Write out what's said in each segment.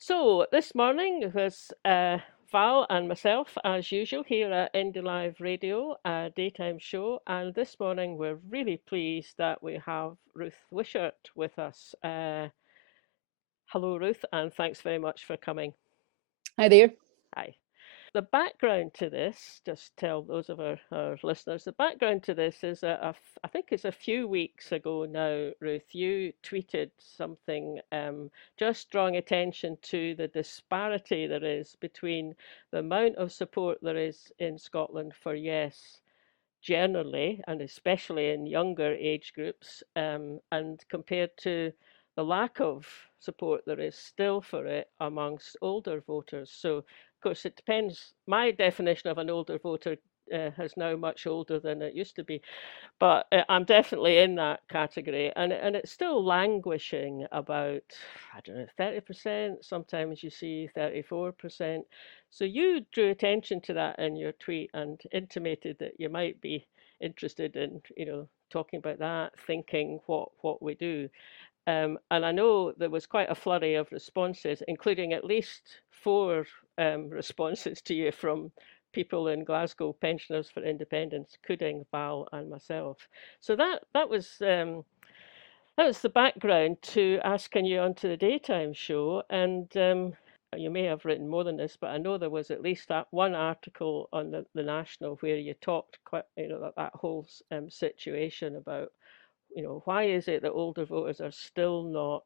So this morning it was Val and myself, as usual, here at Indy Live Radio, a daytime show. And this morning we're really pleased that we have Ruth Wishart with us. Hello, Ruth, and thanks very much for coming. Hi there. Hi. The background to this, just tell those of our listeners, the background to this is I think it's a few weeks ago now, Ruth, you tweeted something just drawing attention to the disparity there is between the amount of support there is in Scotland for yes generally, and especially in younger age groups, and compared to the lack of support there is still for it amongst older voters. So, of course, it depends. My definition of an older voter is now much older than it used to be, but I'm definitely in that category, and it's still languishing about, I don't know, 30%. Sometimes you see 34%. So you drew attention to that in your tweet and intimated that you might be interested in, talking about that, thinking what we do. And I know there was quite a flurry of responses, including at least four responses to you from people in Glasgow, Pensioners for Independence, including Val and myself. So that was the background to asking you onto the daytime show. And you may have written more than this, but I know there was at least that one article on the National where you talked quite, that whole situation about, why is it that older voters are still not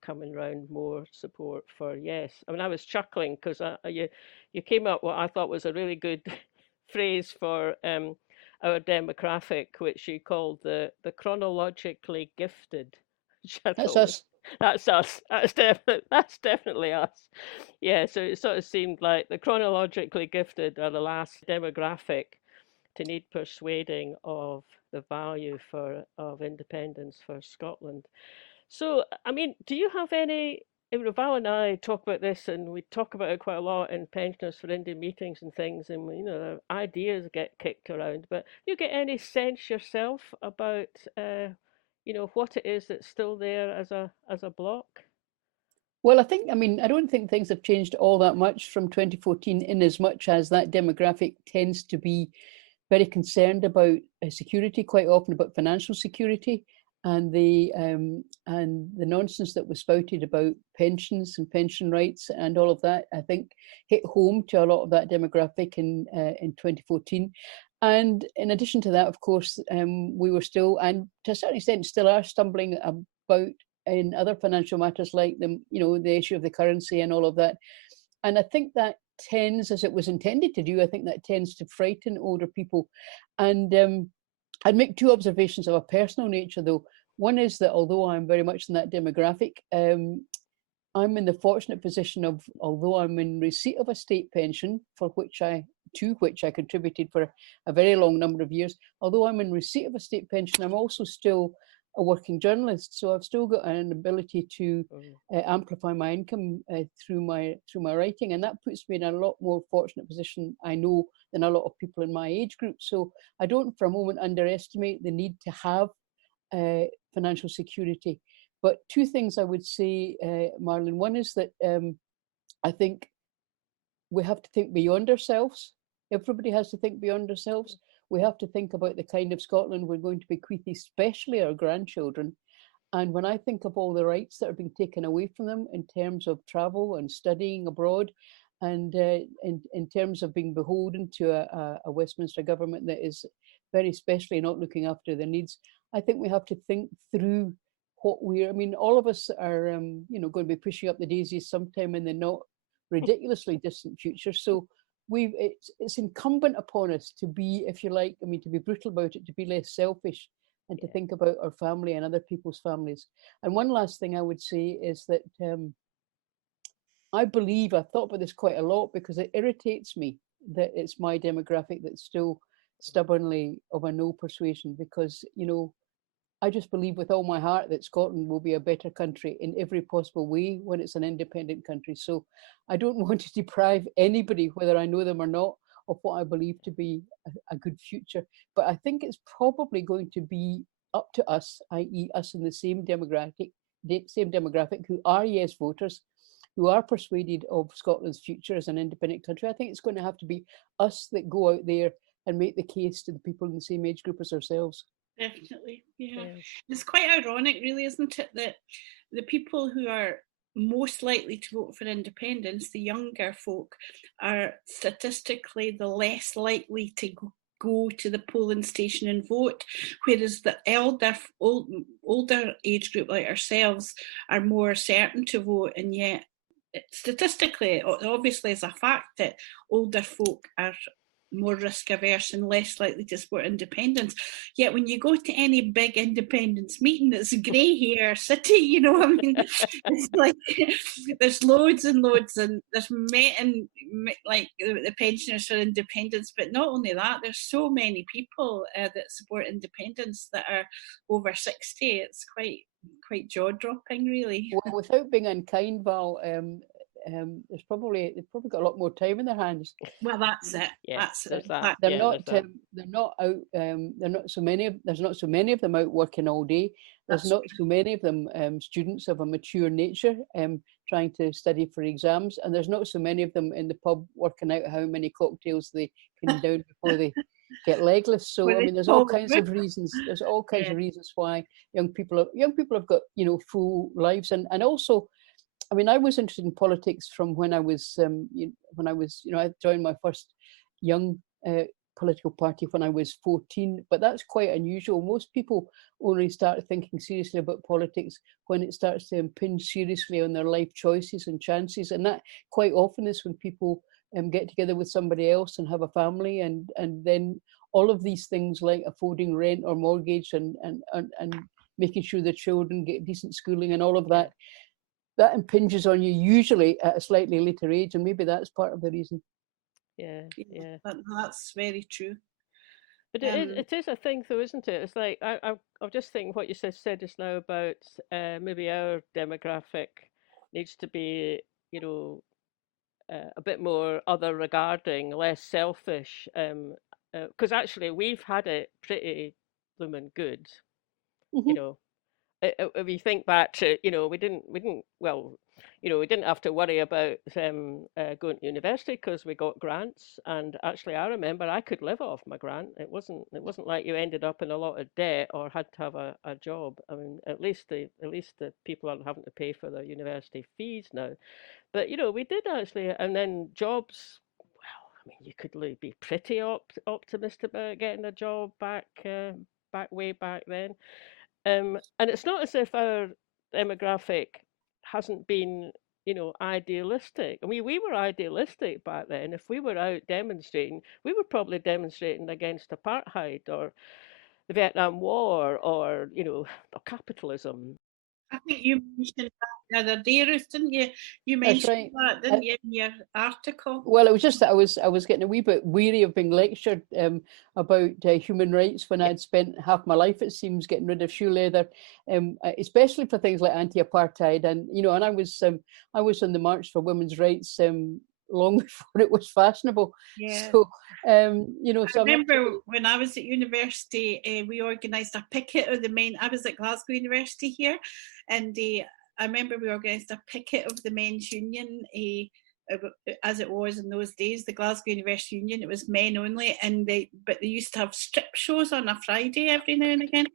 coming round more support for yes? I mean, I was chuckling because you came up what I thought was a really good phrase for our demographic, which you called the chronologically gifted, which I That's thought was us. that's us. That's definitely us. Yeah. So it sort of seemed like the chronologically gifted are the last demographic to need persuading of the value of independence for Scotland. So, I mean, do you have any? Val and I talk about this, and we talk about it quite a lot in pensioners for Indy meetings and things, and ideas get kicked around. But do you get any sense yourself about, what it is that's still there as a block? Well, I don't think things have changed all that much from 2014, in as much as that demographic tends to be very concerned about security, quite often about financial security, and the nonsense that was spouted about pensions and pension rights and all of that. I think hit home to a lot of that demographic in 2014. And in addition to that, of course, we were still, and to a certain extent, still are stumbling about in other financial matters like the issue of the currency and all of that. And I think that tends, as it was intended to do, I think that tends to frighten older people. And I'd make two observations of a personal nature, though. One is that although I'm very much in that demographic, I'm in the fortunate position of, although I'm in receipt of a state pension, to which I contributed for a very long number of years, although I'm in receipt of a state pension, I'm also still a working journalist. So I've still got an ability to Mm. amplify my income through my writing, and that puts me in a lot more fortunate position, I know, than a lot of people in my age group. So I don't for a moment underestimate the need to have uh, financial security. But two things I would say, Marlon. One is that I think we have to think beyond ourselves. Everybody has to think beyond ourselves. We have to think about the kind of Scotland we're going to bequeath, especially our grandchildren. And when I think of all the rights that are being taken away from them in terms of travel and studying abroad, and in terms of being beholden to a Westminster government that is very specially not looking after their needs, I think we have to think through I mean, all of us are, going to be pushing up the daisies sometime in the not ridiculously distant future. So it's incumbent upon us to be, if you like, I mean, to be brutal about it, to be less selfish and to Yeah. think about our family and other people's families. And one last thing I would say is that I've thought about this quite a lot because it irritates me that it's my demographic that's still stubbornly of a no persuasion, because, I just believe with all my heart that Scotland will be a better country in every possible way when it's an independent country. So I don't want to deprive anybody, whether I know them or not, of what I believe to be a good future. But I think it's probably going to be up to us, i.e., us in the same demographic who are yes voters, who are persuaded of Scotland's future as an independent country. I think it's going to have to be us that go out there and make the case to the people in the same age group as ourselves. Definitely, yeah. It's quite ironic, really, isn't it, that the people who are most likely to vote for independence, the younger folk, are statistically the less likely to go to the polling station and vote, whereas the older age group like ourselves are more certain to vote. And yet, statistically, obviously, it's a fact that older folk are more risk averse and less likely to support independence. Yet when you go to any big independence meeting, it's a grey hair city, you know what I mean? It's like there's loads and loads, and there's like the pensioners for independence, but not only that, there's so many people that support independence that are over 60. It's quite jaw-dropping, really. Well, without being unkind, Val, they've probably got a lot more time in their hands. Well, that's it. Yeah, that's there's it. that. They're Yeah, not. there's that. They're not out. They're not so many. There's not so many of them out working all day. There's That's not so many of them students of a mature nature trying to study for exams, and there's not so many of them in the pub working out how many cocktails they can down before they get legless. So Well, I mean, there's all kinds of reasons. There's all kinds of reasons why young people have got full lives, and also. I mean, I was interested in politics from when I was I joined my first young political party when I was 14, but that's quite unusual. Most people only start thinking seriously about politics when it starts to impinge seriously on their life choices and chances, and that quite often is when people get together with somebody else and have a family, and then all of these things like affording rent or mortgage and making sure the children get decent schooling and all of that impinges on you usually at a slightly later age, and maybe that's part of the reason. Yeah. That's very true. But it is a thing, though, isn't it? It's like I'm just thinking what you said just now about maybe our demographic needs to be, a bit more other regarding, less selfish. Because actually we've had it pretty blooming good, you know. If you think back to, we didn't have to worry about going to university because we got grants. And actually, I remember I could live off my grant. It wasn't like you ended up in a lot of debt or had to have a job. I mean, at least the people aren't having to pay for their university fees now. But we did actually, and then jobs. Well, I mean, you could be pretty optimistic about getting a job back way back then. And it's not as if our demographic hasn't been, idealistic. I mean, we were idealistic back then. If we were out demonstrating, we were probably demonstrating against apartheid or the Vietnam War or, capitalism. I think you mentioned that the other day, Ruth, didn't you? You mentioned that, didn't you, in your article? Well, it was just that I was getting a wee bit weary of being lectured about human rights when I'd spent half my life, it seems, getting rid of shoe leather, especially for things like anti-apartheid. And and I was on the March for Women's Rights long before it was fashionable. Yeah. So I remember when I was at university, we organised a picket of the men. I was at Glasgow University here, and I remember we organised a picket of the men's union. As it was in those days, the Glasgow University Union, it was men only, but they used to have strip shows on a Friday every now and again,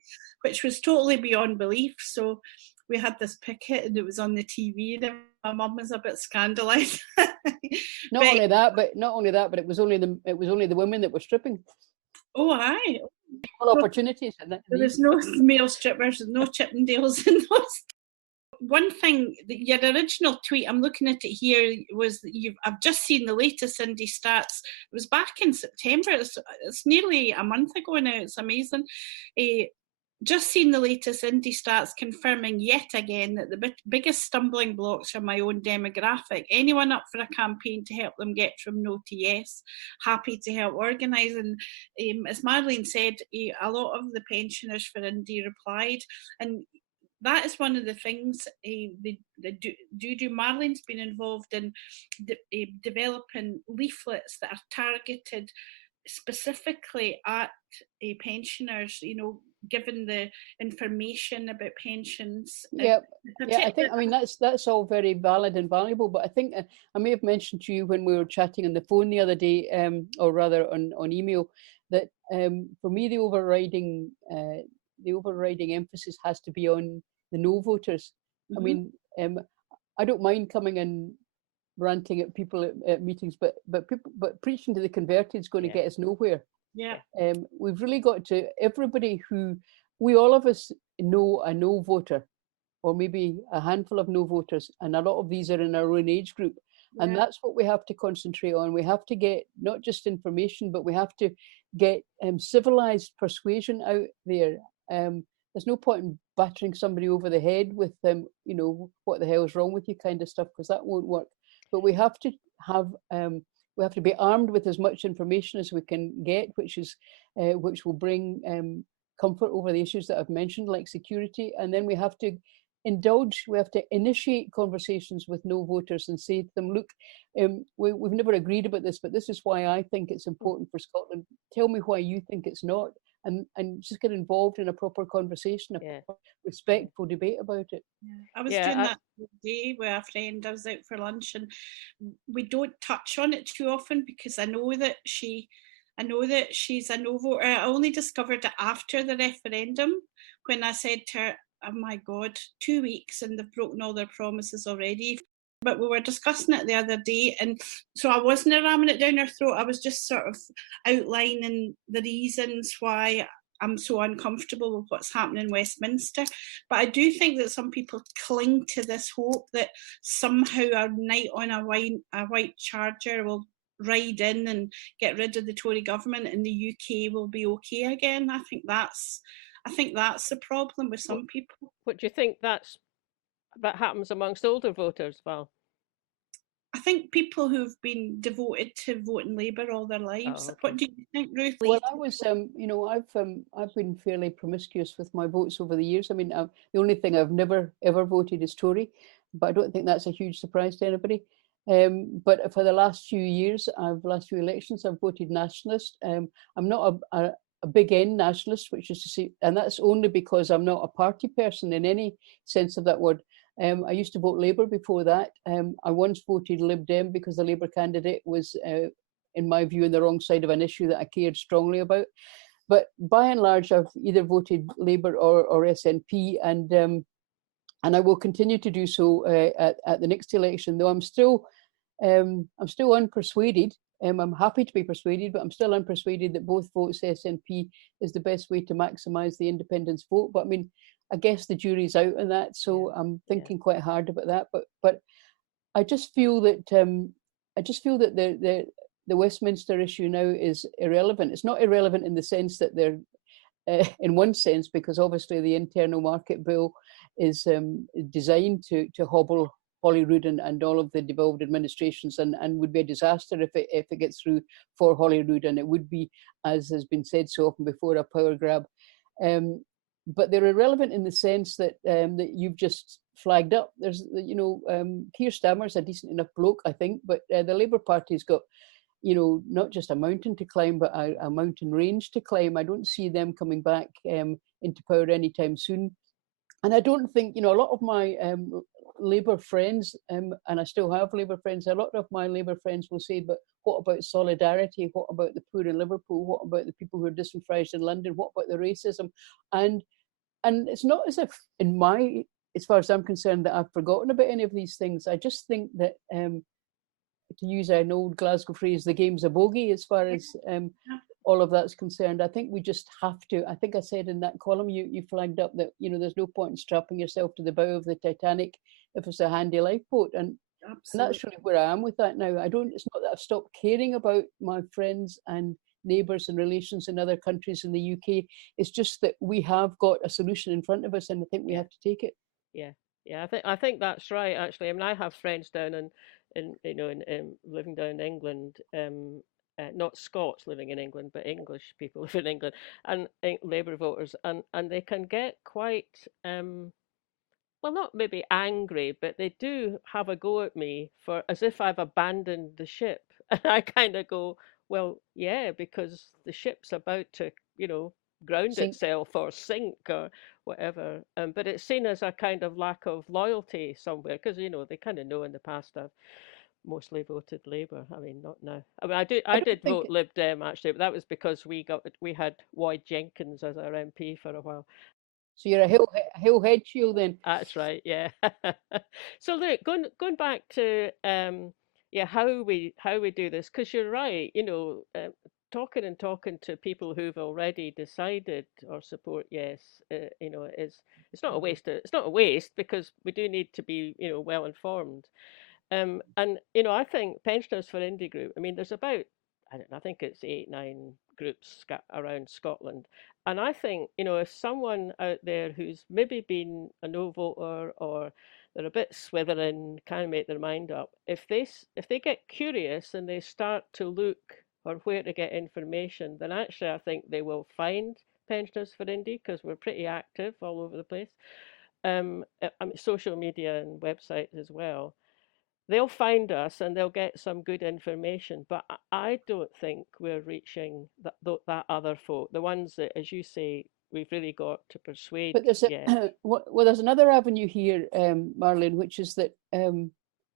which was totally beyond belief. So we had this picket, and it was on the TV. And my mum was a bit scandalised. Not only that, but it was only the women that were stripping. Oh, aye. All opportunities. There was no male strippers, no Chippendales in those. One thing, your original tweet, I'm looking at it here, was I've just seen the latest Indy stats. It was back in September. It's nearly a month ago now. It's amazing. Just seen the latest Indy stats confirming yet again that the biggest stumbling blocks are my own demographic. Anyone up for a campaign to help them get from no to yes, happy to help organise. And as Marlene said, a lot of the pensioners for Indy replied. And that is one of the things Marlene's been involved in developing leaflets that are targeted specifically at pensioners, given the information about pensions. Yeah, I think, I mean, that's all very valid and valuable, but I think I may have mentioned to you when we were chatting on the phone the other day, or rather on email, that for me the overriding emphasis has to be on the no voters. I mean, I don't mind coming and ranting at people at meetings, but preaching to the converted is going to get us nowhere. Yeah. We've really got to, everybody we all of us know a no voter, or maybe a handful of no voters, and a lot of these are in our own age group. And that's what we have to concentrate on. We have to get not just information, but we have to get civilized persuasion out there. There's no point in battering somebody over the head with what the hell is wrong with you kind of stuff, because that won't work. But we have to be armed with as much information as we can get, which will bring comfort over the issues that I've mentioned, like security. And then we have to initiate conversations with no voters and say to them, look, we've never agreed about this, but this is why I think it's important for Scotland. Tell me why you think it's not. And just get involved in a proper conversation, a respectful debate about it. I was doing that day with a friend. I was out for lunch, and we don't touch on it too often because I know that she's a no voter. I only discovered it after the referendum when I said to her, oh my God, 2 weeks and they've broken all their promises already. But we were discussing it the other day, and so I wasn't ramming it down her throat. I was just sort of outlining the reasons why I'm so uncomfortable with what's happening in Westminster. But I do think that some people cling to this hope that somehow a knight on a white charger will ride in and get rid of the Tory government and the UK will be okay again. I think that's the problem with some people. What do you think that happens amongst older voters, Val? I think people who've been devoted to voting Labour all their lives. Oh, okay. What do you think, Ruth? Well, I was, I've been fairly promiscuous with my votes over the years. I mean, the only thing I've never ever voted is Tory, but I don't think that's a huge surprise to anybody. But for the last few elections, I've voted Nationalist. I'm not a big N nationalist, which is to say, and that's only because I'm not a party person in any sense of that word. I used to vote Labour before that. I once voted Lib Dem because the Labour candidate was, in my view, on the wrong side of an issue that I cared strongly about. But by and large, I've either voted Labour or SNP, and I will continue to do so at the next election. Though I'm still unpersuaded. I'm happy to be persuaded, but I'm still unpersuaded that both votes SNP is the best way to maximise the independence vote. But I mean, I guess the jury's out on that, so I'm thinking quite hard about that. But I just feel that the Westminster issue now is irrelevant. It's not irrelevant in the sense that they're in one sense, because obviously the internal market bill is designed to hobble Holyrood and all of the devolved administrations, and would be a disaster if it gets through for Holyrood, and it would be, as has been said so often before, a power grab. But they're irrelevant in the sense that that you've just flagged up. There's, Keir Starmer's a decent enough bloke, I think, but the Labour Party's got, not just a mountain to climb, but a mountain range to climb. I don't see them coming back into power anytime soon. And I don't think, a lot of my Labour friends, and I still have Labour friends, a lot of my Labour friends will say, but what about solidarity? What about the poor in Liverpool? What about the people who are disenfranchised in London? What about the racism? And it's not as if as far as I'm concerned, that I've forgotten about any of these things. I just think that, to use an old Glasgow phrase, the game's a bogey as far as all of that's concerned. I think we just have to. I think I said in that column you flagged up that there's no point in strapping yourself to the bow of the Titanic if it's a handy lifeboat, and that's really where I am with that now. It's not that I've stopped caring about my friends and neighbours and relations in other countries in the UK. It's just that we have got a solution in front of us, and I think we have to take it. Yeah. I think that's right. Actually, I mean, I have friends down in living down in England. Not Scots living in England, but English people live in England, and Labour voters, and they can get quite, well, not maybe angry, but they do have a go at me for as if I've abandoned the ship. And I kind of go, well, yeah, because the ship's about to, ground Sink. itself or sink or whatever. But it's seen as a kind of lack of loyalty somewhere because they kind of know in the past I've mostly voted Labour. I mean, not now. I mean, I did vote Lib Dem actually, but that was because we had Lloyd Jenkins as our MP for a while. So you're a hill head shield then. That's right, yeah. So look, going back to how we do this, because you're right, talking to people who've already decided or support yes, is it's not a waste. It's not a waste because we do need to be well informed. And I think Pensioners for Indy group. I mean, there's about I think it's 8-9 groups around Scotland, and I think if someone out there who's maybe been a no voter or they're a bit swithering, can't make their mind up, if they get curious and they start to look or where to get information, then actually I think they will find Pensioners for Indy because we're pretty active all over the place. I mean, social media and websites as well. They'll find us and they'll get some good information, but I don't think we're reaching that other folk, the ones that, as you say, we've really got to persuade. But there's there's another avenue here, Marlene, which is that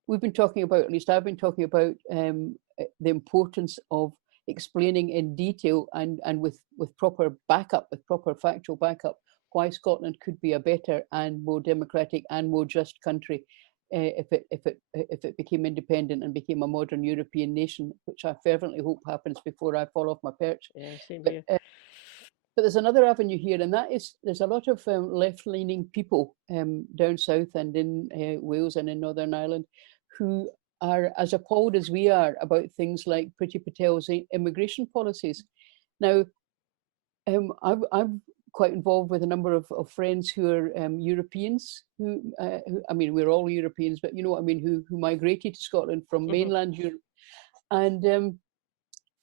we've been talking about, at least I've been talking about, the importance of explaining in detail and with proper backup, with proper factual backup, why Scotland could be a better and more democratic and more just country if it became independent and became a modern European nation, which I fervently hope happens before I fall off my perch. Yeah, same here. But there's another avenue here, and that is there's a lot of left-leaning people down south and in Wales and in Northern Ireland who are as appalled as we are about things like Priti Patel's immigration policies. Now, I'm quite involved with a number of friends who are Europeans, who I mean, we're all Europeans, but who migrated to Scotland from mainland Europe. And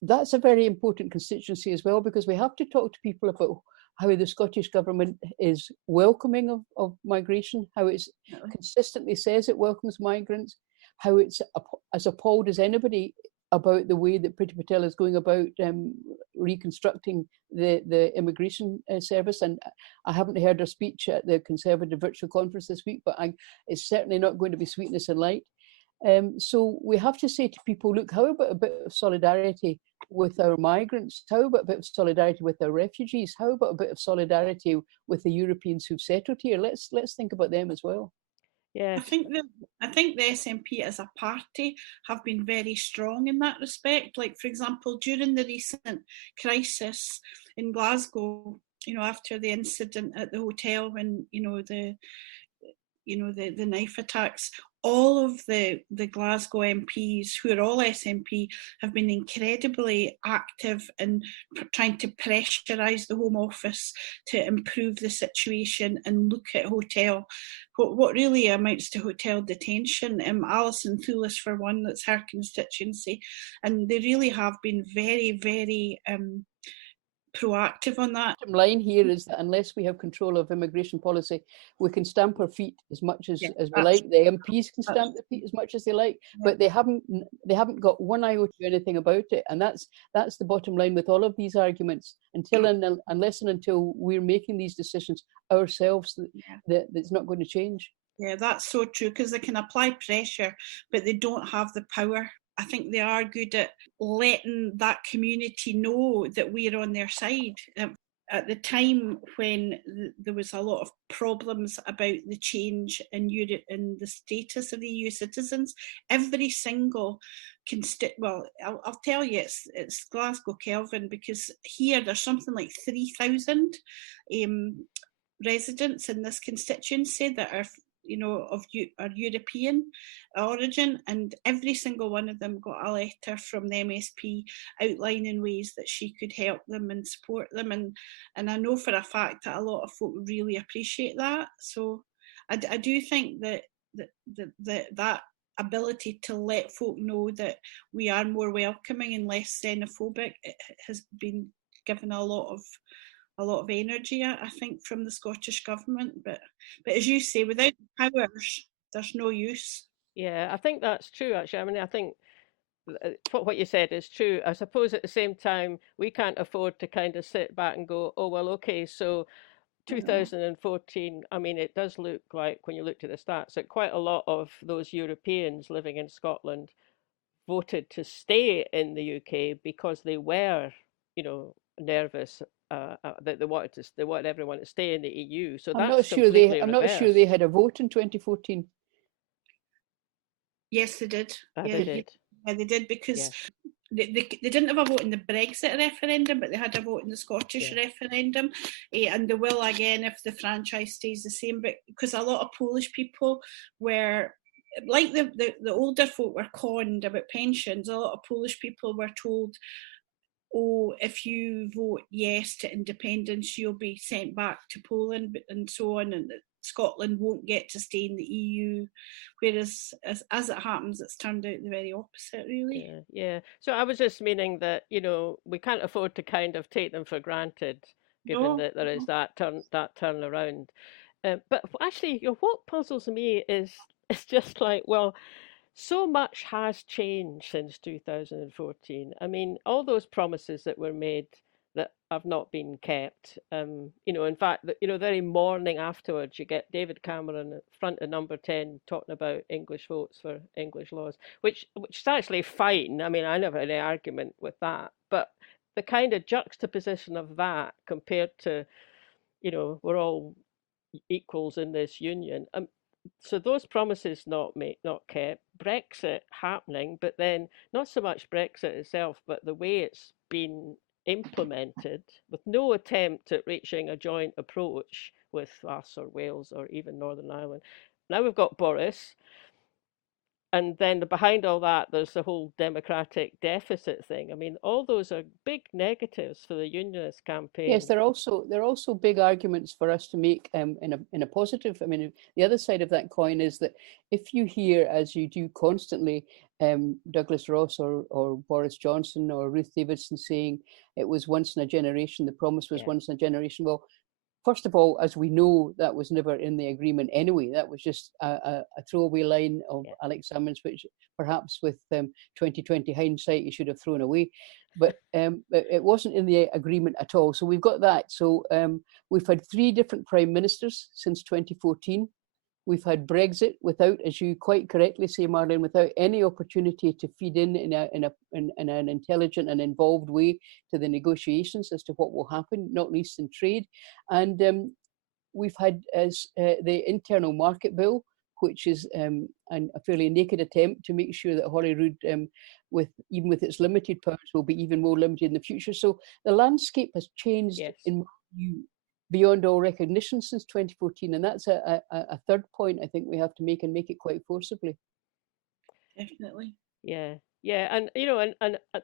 that's a very important constituency as well, because we have to talk to people about how the Scottish government is welcoming of migration, how it consistently says it welcomes migrants, how it's as appalled as anybody about the way that Priti Patel is going about reconstructing the immigration service. And I haven't heard her speech at the Conservative virtual conference this week, but it's certainly not going to be sweetness and light. So we have to say to people, look, how about a bit of solidarity with our migrants? How about a bit of solidarity with our refugees? How about a bit of solidarity with the Europeans who've settled here? Let's think about them as well. Yeah, I think the SNP as a party have been very strong in that respect. Like, for example, during the recent crisis in Glasgow, after the incident at the hotel when the knife attacks, all of the Glasgow MPs, who are all SNP, have been incredibly active in trying to pressurise the Home Office to improve the situation and look at hotel, what really amounts to hotel detention. Alison Thulis, for one, that's her constituency, and they really have been very, very proactive on that. The line here is that unless we have control of immigration policy, we can stamp our feet as much as we like. The MPs can stamp their feet as much as they like, but they haven't got one iota to anything about it. And that's the bottom line with all of these arguments. Unless and until we're making these decisions ourselves, that's not going to change. Yeah, that's so true, because they can apply pressure, but they don't have the power. I think they are good at letting that community know that we're on their side. At the time when there was a lot of problems about the change in Europe and the status of the EU citizens, every single I'll tell you, it's Glasgow Kelvin, because here there's something like 3,000 residents in this constituency that are of European origin, and every single one of them got a letter from the MSP outlining ways that she could help them and support them, and I know for a fact that a lot of folk really appreciate that. So I do think that ability to let folk know that we are more welcoming and less xenophobic has been given a lot of energy, I think, from the Scottish government. But as you say, without powers, there's no use. Yeah, I think that's true, actually. I mean, I think what you said is true. I suppose at the same time, we can't afford to kind of sit back and go, oh, well, okay, so 2014, I mean, it does look like, when you look at the stats, that quite a lot of those Europeans living in Scotland voted to stay in the UK because they were, nervous that they wanted everyone to stay in the EU. So that's completely I'm not sure they had a vote in 2014. Yes, they did. They did. Yeah, they did, because they didn't have a vote in the Brexit referendum, but they had a vote in the Scottish referendum, and they will again if the franchise stays the same. But because a lot of Polish people were, like the older folk were conned about pensions, a lot of Polish people were told, oh, if you vote yes to independence, you'll be sent back to Poland and so on, and Scotland won't get to stay in the EU. Whereas, as it happens, it's turned out the very opposite, really. Yeah. So I was just meaning that, we can't afford to kind of take them for granted, given that there is that turnaround. But actually, what puzzles me is it's just like, well, so much has changed since 2014. I mean, all those promises that were made that have not been kept. In fact, the very morning afterwards, you get David Cameron at front of Number 10 talking about English votes for English laws, which is actually fine. I mean, I never had any argument with that. But the kind of juxtaposition of that compared to, we're all equals in this union. So those promises not kept, Brexit happening, but then not so much Brexit itself, but the way it's been implemented, with no attempt at reaching a joint approach with us or Wales or even Northern Ireland. Now we've got Boris, and then behind all that, there's the whole democratic deficit thing. I mean, all those are big negatives for the unionist campaign. Yes, they're also big arguments for us to make in a positive. I mean, the other side of that coin is that if you hear, as you do constantly, Douglas Ross or Boris Johnson or Ruth Davidson saying it was once in a generation, the promise was once in a generation. Well, first of all, as we know, that was never in the agreement anyway. That was just a throwaway line of Alex Salmond's, which perhaps with 2020 hindsight, you should have thrown away. But it wasn't in the agreement at all. So we've got that. So we've had 3 different prime ministers since 2014. We've had Brexit without, as you quite correctly say, Marlene, without any opportunity to feed in an intelligent and involved way to the negotiations as to what will happen, not least in trade. And we've had the internal market bill, which is a fairly naked attempt to make sure that Holyrood, even with its limited powers, will be even more limited in the future. So the landscape has changed in my view beyond all recognition since 2014, and that's a third point I think we have to make, and make it quite forcibly. Definitely. Yeah, and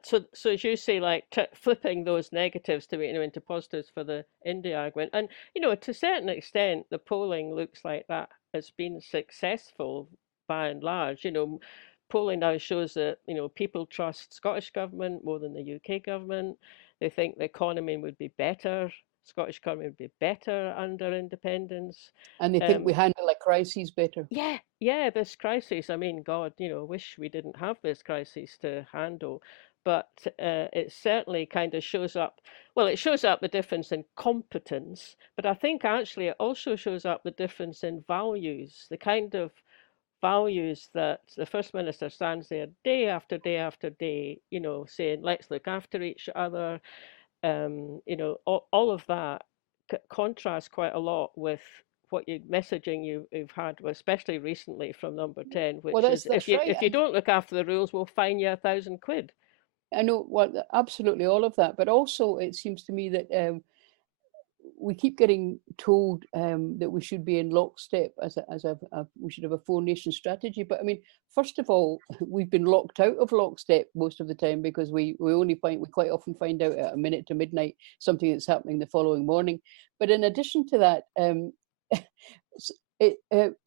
so as you say, like flipping those negatives to make them into positives for the Indy argument, and to a certain extent, the polling looks like that has been successful by and large. Polling now shows that people trust Scottish government more than the UK government. They think the economy would be better. Scottish economy would be better under independence. And they think we handle a crisis better. Yeah, this crisis, I mean, God, wish we didn't have this crisis to handle. But it certainly kind of shows up, well, it shows up the difference in competence, but I think actually it also shows up the difference in values, the kind of values that the First Minister stands there day after day after day, saying, let's look after each other. All of that contrasts quite a lot with what messaging you've had, especially recently from Number 10, which is if you don't look after the rules, we'll fine you £1,000. I know, well, absolutely all of that, but also it seems to me that we keep getting told that we should be in lockstep we should have a 4-nation strategy. But I mean, first of all, we've been locked out of lockstep most of the time, because we quite often find out at a minute to midnight something that's happening the following morning. But in addition to that,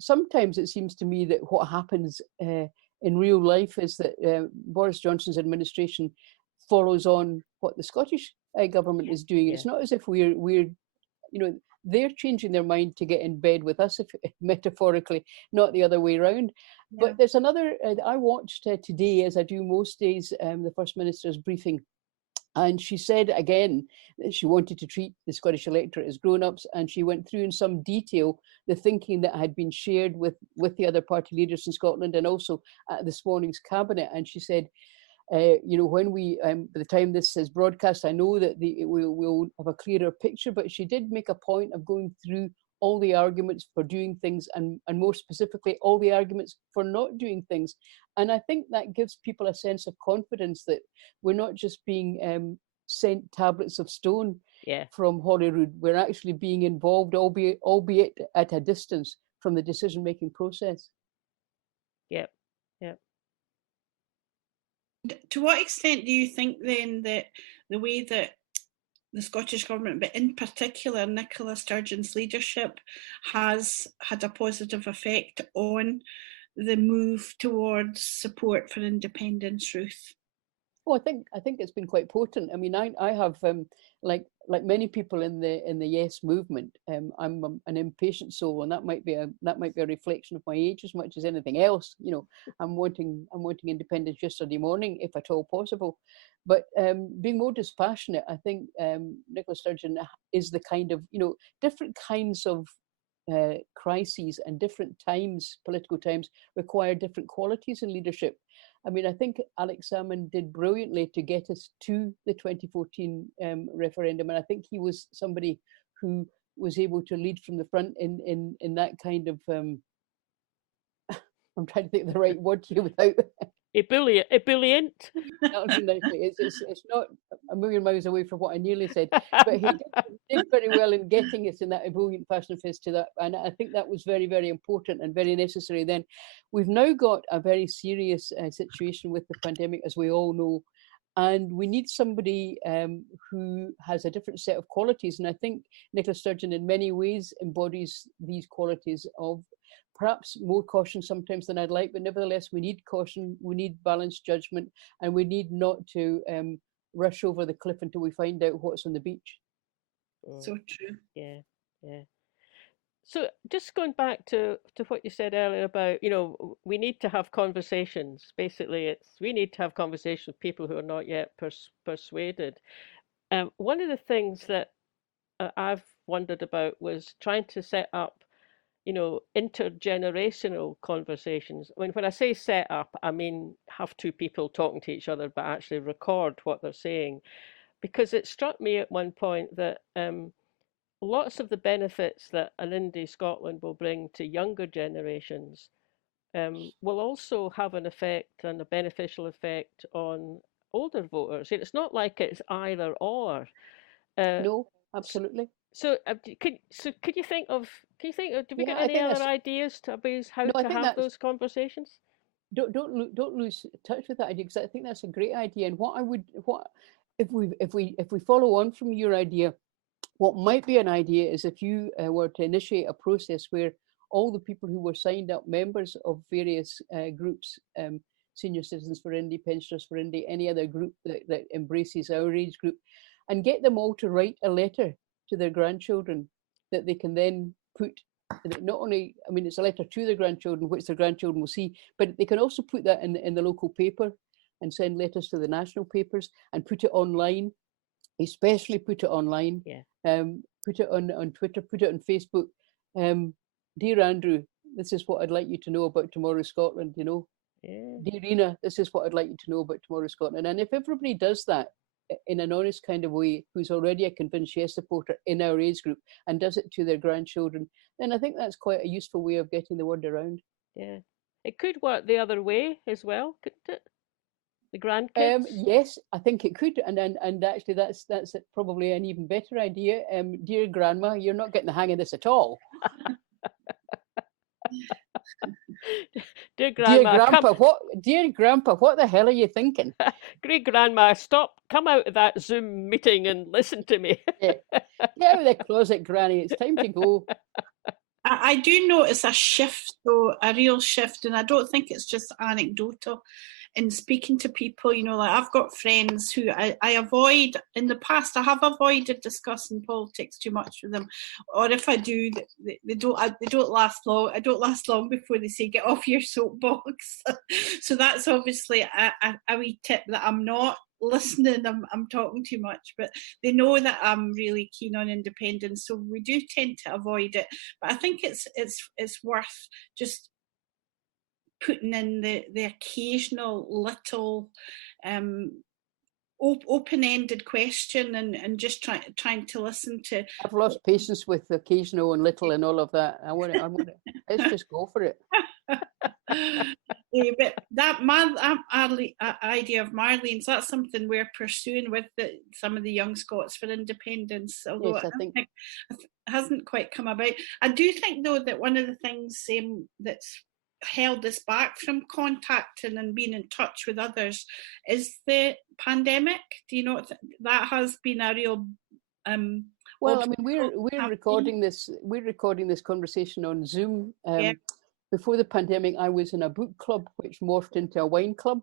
sometimes it seems to me that what happens in real life is that Boris Johnson's administration follows on what the Scottish government is doing. It's not as if we're they're changing their mind to get in bed with us, if metaphorically, not the other way around. Yeah. But there's another, I watched today, as I do most days, the First Minister's briefing. And she said again that she wanted to treat the Scottish electorate as grown-ups, and she went through in some detail the thinking that had been shared with the other party leaders in Scotland and also at this morning's cabinet. And she said, when we, by the time this is broadcast, I know that we'll have a clearer picture, but she did make a point of going through all the arguments for doing things and more specifically, all the arguments for not doing things. And I think that gives people a sense of confidence that we're not just being sent tablets of stone from Holyrood. We're actually being involved, albeit at a distance from the decision-making process. Yeah. To what extent do you think then that the way that the Scottish Government, but in particular Nicola Sturgeon's leadership, has had a positive effect on the move towards support for independence, Ruth? Oh, I think it's been quite potent. I mean, I have like many people in the Yes movement. I'm an impatient soul, and that might be a reflection of my age as much as anything else. You know, I'm wanting independence yesterday morning, if at all possible. But being more dispassionate, I think Nicola Sturgeon is the kind of, different kinds of crises and different times, political times, require different qualities in leadership. I mean, I think Alex Salmond did brilliantly to get us to the 2014 referendum, and I think he was somebody who was able to lead from the front in that kind of. I'm trying to think of the right word here without. Ebullient. It's not a million miles away from what I nearly said, but he did very well in getting us in that ebullient fashion phase to that, and I think that was very, very important and very necessary. Then we've now got a very serious situation with the pandemic, as we all know, and we need somebody who has a different set of qualities, and I think Nicola Sturgeon in many ways embodies these qualities of perhaps more caution sometimes than I'd like, but nevertheless, we need caution, we need balanced judgment, and we need not to rush over the cliff until we find out what's on the beach. So true. Yeah. So just going back to what you said earlier about, we need to have conversations. Basically, we need to have conversations with people who are not yet persuaded. One of the things that I've wondered about was trying to set up intergenerational conversations. I mean, when I say set up, I mean have two people talking to each other, but actually record what they're saying. Because it struck me at one point that lots of the benefits that an Indy Scotland will bring to younger generations will also have an effect and a beneficial effect on older voters. It's not like it's either or. No, absolutely. So could you think of? Do we get any other ideas about how to have those conversations? Don't lose touch with that idea, because I think that's a great idea. And if we follow on from your idea, what might be an idea is if you were to initiate a process where all the people who were signed up members of various groups, Senior Citizens for Indy, Pensioners for Indy, any other group that embraces our age group, and get them all to write a letter to their grandchildren that they can then put, not only, I mean, it's a letter to their grandchildren, which their grandchildren will see, but they can also put that in the local paper and send letters to the national papers and put it online, especially put it online, put it on Twitter, put it on Facebook. Dear Andrew, this is what I'd like you to know about Tomorrow Scotland, Dear Rena, this is what I'd like you to know about Tomorrow Scotland. And if everybody does that in an honest kind of way, who's already a convinced Yes supporter in our age group and does it to their grandchildren, then I think that's quite a useful way of getting the word around. Yeah. It could work the other way as well, couldn't it? The grandkids? Yes, I think it could. And actually that's probably an even better idea. Dear Grandma, you're not getting the hang of this at all. Dear Grandpa, Dear Grandpa, what the hell are you thinking? Great Grandma, come out of that Zoom meeting and listen to me. Get out of the closet, Granny. It's time to go. I do notice a shift, though, a real shift, and I don't think it's just anecdotal. In speaking to people, you know, like I've got friends who I avoid. In the past, I have avoided discussing politics too much with them, or if I do, they don't last long. I don't last long before they say, "Get off your soapbox." So that's obviously a wee tip that I'm not listening. I'm talking too much, but they know that I'm really keen on independence, so we do tend to avoid it. But I think it's worth just putting in the occasional little open-ended question and just trying to listen to. I've lost patience with the occasional and little and all of that. I want to. Let's just go for it. But that idea of Marlene's, that's something we're pursuing with some of the Young Scots for Independence, although yes, I think it hasn't quite come about. I do think, though, that one of the things that's held us back from contacting and being in touch with others is the pandemic. Do you know that has been a real well, I mean, we're recording this conversation on Zoom. Yeah. Before the pandemic, I was in a book club which morphed into a wine club,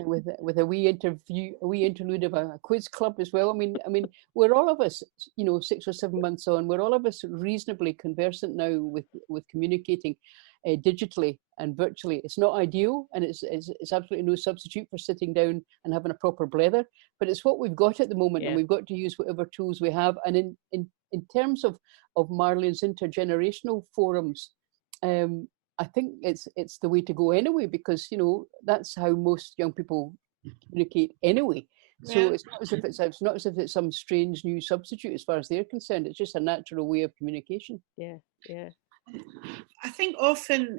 with a wee interlude of a quiz club as well. I mean, we're all of us, you know, 6 or 7 months on, we're all of us reasonably conversant now with communicating digitally and virtually. It's not ideal, and it's absolutely no substitute for sitting down and having a proper blether, but it's what we've got at the moment, and we've got to use whatever tools we have. And in terms of Marlene's intergenerational forums, I think it's the way to go anyway, because, you know, that's how most young people communicate anyway. So it's not as if it's some strange new substitute as far as they're concerned. It's just a natural way of communication. Yeah. I think often,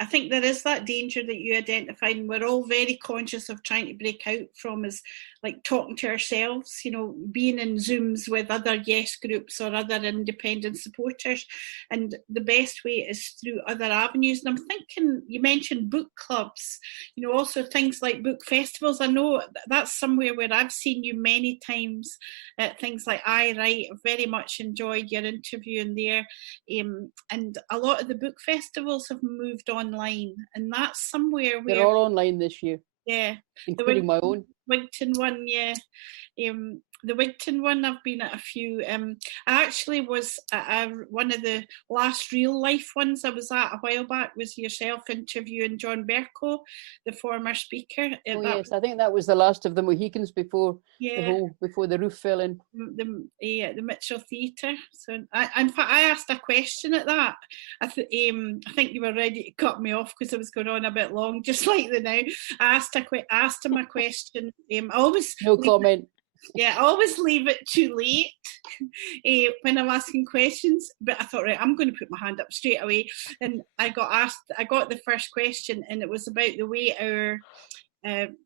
I think there is that danger that you identified, and we're all very conscious of trying to break out from, is like talking to ourselves, you know, being in Zooms with other yes groups or other independent supporters. And the best way is through other avenues. And I'm thinking, you mentioned book clubs, you know, also things like book festivals. I know that's somewhere where I've seen you many times at things like I Write. I've very much enjoyed your interview in there. And a lot of the book festivals have moved online, and that's somewhere where they're all online this year. Yeah, including my own Wigton one. Yeah, the Wigton one, I've been at a few. I actually was at one of the last real life ones I was at a while back, was yourself interviewing John Bercow, the former speaker. Yes, I think that was the last of the Mohicans before before the roof fell in. The Mitchell Theatre. So in fact, I asked a question at that. I think you were ready to cut me off because I was going on a bit long, just like the now. I asked him a question. No comment. I always leave it too late when I'm asking questions, but I thought, right, I'm going to put my hand up straight away. And I got the first question, and it was about the way our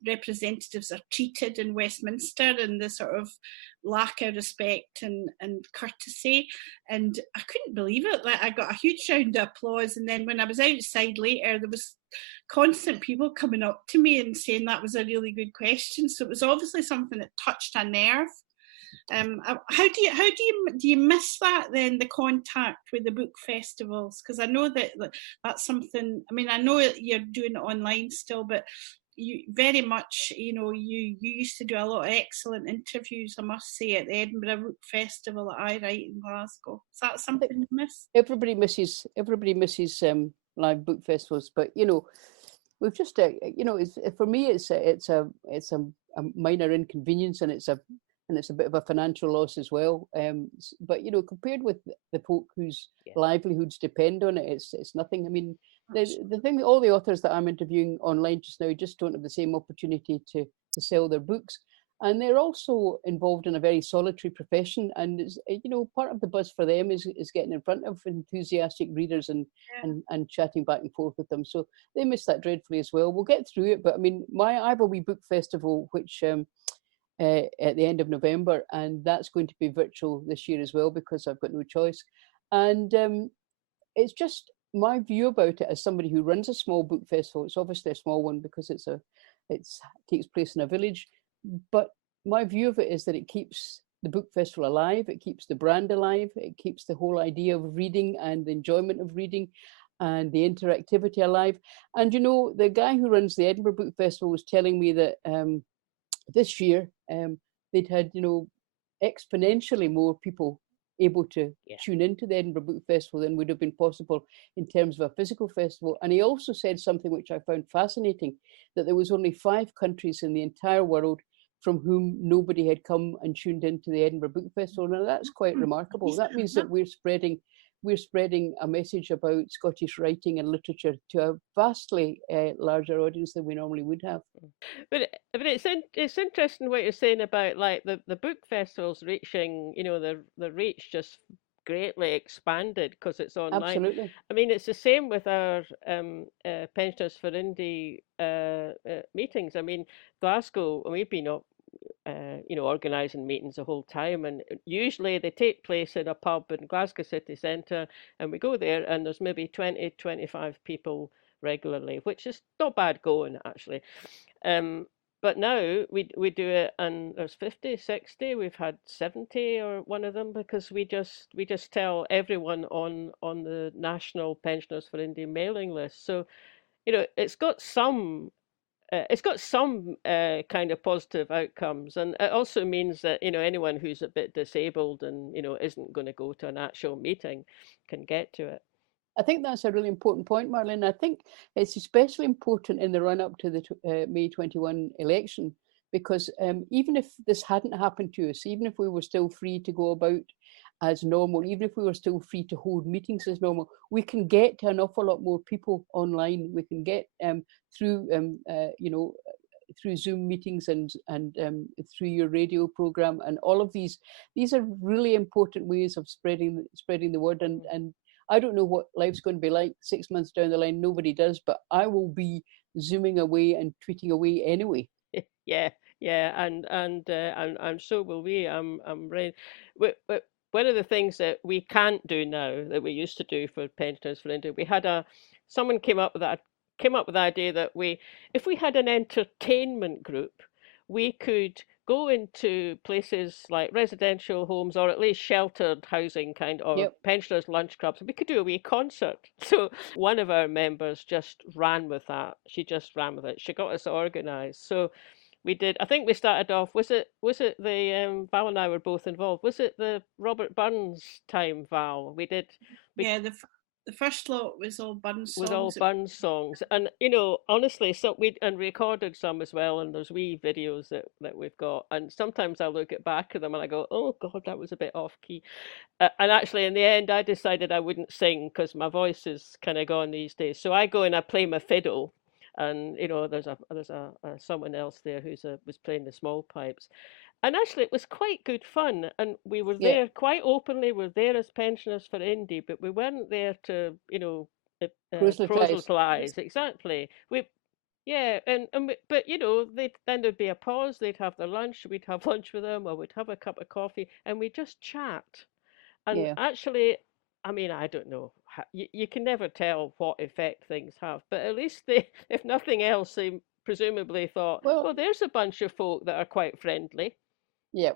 representatives are treated in Westminster, and the sort of lack of respect and courtesy. And I couldn't believe it. Like, I got a huge round of applause, and then when I was outside later, there was constant people coming up to me and saying that was a really good question. So it was obviously something that touched a nerve. How do you miss that then, the contact with the book festivals? Because I know that's something. I mean, I know you're doing it online still, but you very much, you know, you used to do a lot of excellent interviews, I must say, at the Edinburgh Book Festival at I Write in Glasgow. Is that something you miss? Everybody misses live book festivals, but you know, we've just you know, for me it's a minor inconvenience, and it's a bit of a financial loss as well. But you know, compared with the folk whose livelihoods depend on it, it's nothing. I mean, the thing, all the authors that I'm interviewing online just now just don't have the same opportunity to sell their books, and they're also involved in a very solitary profession. And you know, part of the buzz for them is getting in front of enthusiastic readers and chatting back and forth with them. So they miss that dreadfully as well. We'll get through it, but I mean, I have a wee book festival which at the end of November, and that's going to be virtual this year as well because I've got no choice. And it's just my view about it as somebody who runs a small book festival. It's obviously a small one because it takes place in a village, but my view of it is that it keeps the book festival alive. It keeps the brand alive. It keeps the whole idea of reading and the enjoyment of reading and the interactivity alive. And, you know, the guy who runs the Edinburgh Book Festival was telling me that this year they'd had, you know, exponentially more people able to tune into the Edinburgh Book Festival than would have been possible in terms of a physical festival. And he also said something which I found fascinating, that there was only 5 countries in the entire world from whom nobody had come and tuned into the Edinburgh Book Festival. Now that's quite remarkable. That means that we're spreading a message about Scottish writing and literature to a vastly larger audience than we normally would have. But it's interesting what you're saying about like the book festivals reaching, you know, the reach just greatly expanded because it's online. Absolutely. I mean, it's the same with our Pensioners for Indy meetings. I mean, Glasgow, we've been up, you know, organising meetings the whole time, and usually they take place in a pub in Glasgow city centre, and we go there and there's maybe 20, 25 people regularly, which is not bad going actually. But now we do it and there's 50, 60, we've had 70 or one of them, because we just tell everyone on the National Pensioners for Indy mailing list. So, you know, it's got some kind of positive outcomes, and it also means that, you know, anyone who's a bit disabled and, you know, isn't going to go to an actual meeting can get to it. I think that's a really important point, Marlene. I think it's especially important in the run-up to the May 21 election, because even if this hadn't happened to us, even if we were still free to go about as normal, even if we were still free to hold meetings as normal, we can get to an awful lot more people online. We can get through, you know, through Zoom meetings and through your radio program, and all of these are really important ways of spreading the word. And I don't know what life's going to be like 6 months down the line. Nobody does, but I will be Zooming away and tweeting away anyway. Yeah, and so will we. I'm ready. One of the things that we can't do now that we used to do for Pensioners for Indy, we had someone came up with the idea that if we had an entertainment group, we could go into places like residential homes or at least sheltered housing or pensioners lunch clubs, and we could do a wee concert. So one of our members just ran with that. She just ran with it. She got us organised. So we did. I think we started off. Was it the Val and I were both involved? Was it the Robert Burns time, Val? We did. The first lot was all Burns songs. Was all Burns songs, and you know, honestly, so we recorded some as well, and there's wee videos that we've got, and sometimes I look back at them and I go, oh God, that was a bit off key, and actually in the end I decided I wouldn't sing because my voice is kind of gone these days, so I go and I play my fiddle. And you know, there's someone else there was playing the small pipes, and actually it was quite good fun. And we were there quite openly. We're there as Pensioners for Indy, but we weren't there to, you know, proselytise. Exactly. But you know, there'd be a pause. They'd have their lunch. We'd have lunch with them, or we'd have a cup of coffee, and we'd just chat. And actually, I mean, I don't know. You can never tell what effect things have, but at least if nothing else, they presumably thought, well, there's a bunch of folk that are quite friendly. Yeah,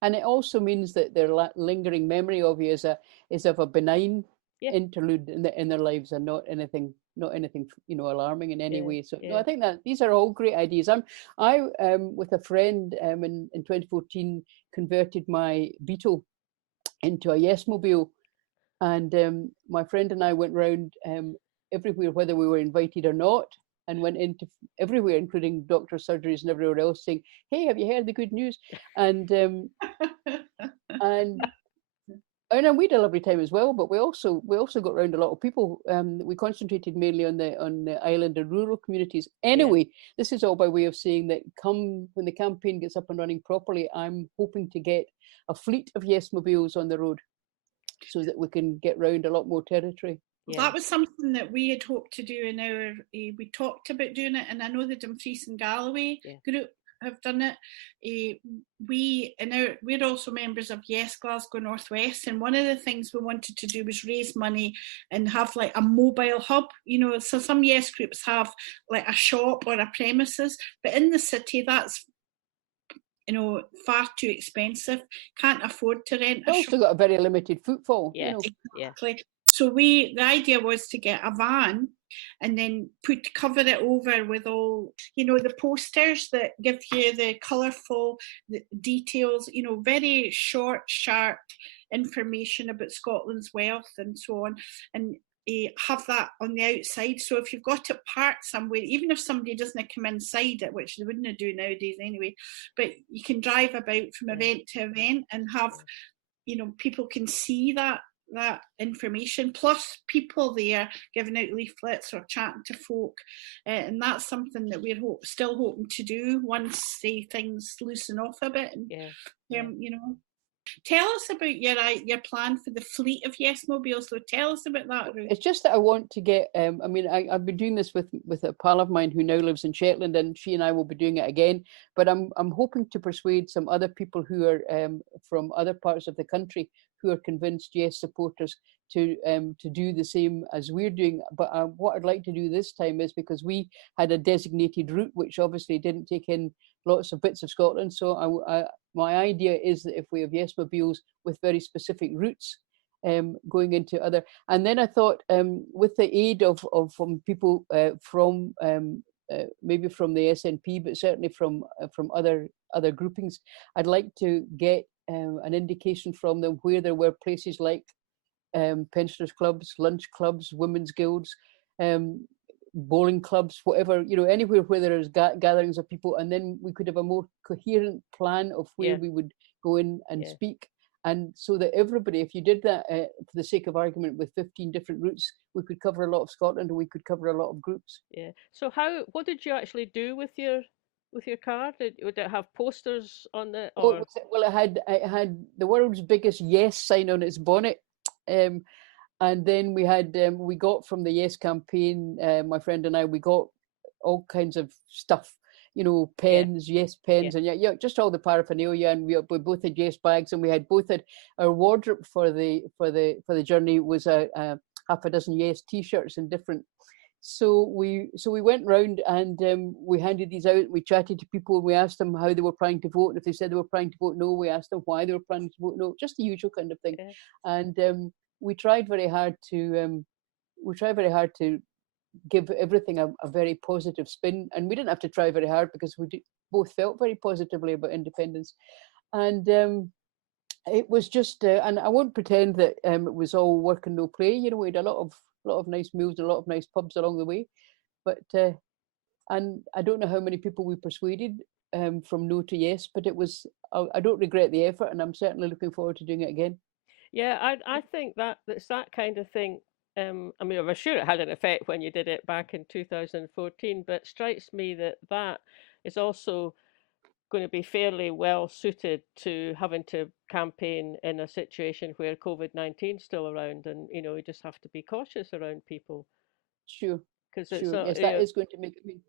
and it also means that their lingering memory of you is of a benign interlude in their lives, and not anything you know, alarming in any way. So no, I think that these are all great ideas. I with a friend in 2014 converted my Beetle into a Yes-mobile. And my friend and I went round everywhere, whether we were invited or not, and went into everywhere, including doctor's surgeries and everywhere else, saying, "Hey, have you heard the good news?" And and we had a lovely time as well. But we also got round a lot of people. We concentrated mainly on the island and rural communities. Anyway, this is all by way of saying that when the campaign gets up and running properly, I'm hoping to get a fleet of Yes-mobiles on the road, so that we can get round a lot more territory. That was something that we had hoped to do in our, we talked about doing it, and I know the Dumfries and Galloway group have done it. We're also members of Yes Glasgow Northwest, and one of the things we wanted to do was raise money and have like a mobile hub, you know. So some Yes groups have like a shop or a premises, but in the city, that's far too expensive, can't afford to rent a also got a very limited footfall. Yeah, exactly. Yeah. So the idea was to get a van and then cover it over with all, the posters that give you the colourful details, very short, sharp information about Scotland's wealth and so on, and have that on the outside. So if you've got it parked somewhere, even if somebody doesn't come inside it, which they wouldn't do nowadays anyway, but you can drive about from event to event and have, people can see that information, plus people there giving out leaflets or chatting to folk, and that's something that we're still hoping to do once things loosen off a bit. And, tell us about your plan for the fleet of Yes Mobiles. So tell us about that, Ruth. It's just that I want to get. I've been doing this with a pal of mine who now lives in Shetland, and she and I will be doing it again. But I'm hoping to persuade some other people who are from other parts of the country who are convinced Yes supporters to do the same as we're doing. But what I'd like to do this time is, because we had a designated route, which obviously didn't take in lots of bits of Scotland. So my idea is that if we have Yes Mobiles with very specific routes going into other, and then I thought with the aid of people from maybe from the SNP, but certainly from other groupings, I'd like to get an indication from them where there were places like pensioners clubs, lunch clubs, women's guilds, bowling clubs, whatever, anywhere where there is gatherings of people, and then we could have a more coherent plan of where we would go in and speak. And so that everybody, if you did that for the sake of argument with 15 different routes, we could cover a lot of Scotland, and we could cover a lot of groups. Yeah. So what did you actually do with your card? Would it have posters on it? Or? Well, it had the world's biggest Yes sign on its bonnet. And then we had we got from the Yes campaign, my friend and I, we got all kinds of stuff, pens, Yes pens, and just all the paraphernalia. And we both had Yes bags, and we had both had our wardrobe for the journey was a half a dozen Yes T-shirts and different. So we went round and we handed these out. We chatted to people, and we asked them how they were planning to vote. And if they said they were planning to vote no, we asked them why they were planning to vote no. Just the usual kind of thing. Yeah. And we tried very hard to give everything a very positive spin, and we didn't have to try very hard because we both felt very positively about independence. And it was just, and I won't pretend that it was all work and no play. We had a lot of nice meals and a lot of nice pubs along the way, but and I don't know how many people we persuaded from no to yes, but it was. I don't regret the effort, and I'm certainly looking forward to doing it again. Yeah, I think that's that kind of thing. I mean, I'm sure it had an effect when you did it back in 2014, but it strikes me that is also going to be fairly well suited to having to campaign in a situation where COVID-19 is still around, and you just have to be cautious around people. Sure, because yes, that is going to make it.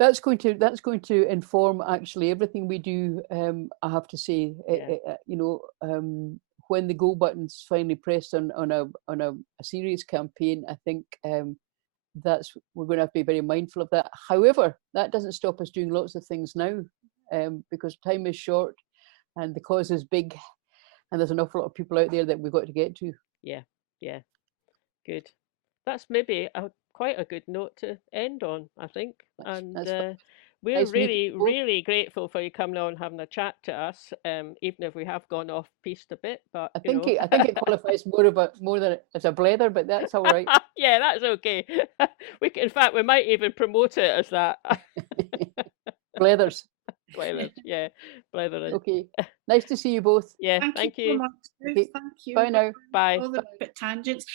That's going to inform actually everything we do. I have to say, when the go button's finally pressed on a serious campaign, I think we're going to have to be very mindful of that. However, that doesn't stop us doing lots of things now, because time is short and the cause is big, and there's an awful lot of people out there that we've got to get to. Yeah, good. That's maybe quite a good note to end on, I think. We're nice really grateful for you coming on and having a chat to us, even if we have gone off piste a bit. But I think it qualifies more than as a blether, but that's all right. Yeah, that's okay. In fact, we might even promote it as that. Blethers. Yeah, blethering. Okay, nice to see you both. Yeah, thank you. So much. Okay. Thank you. Bye now. Bye. All the tangents.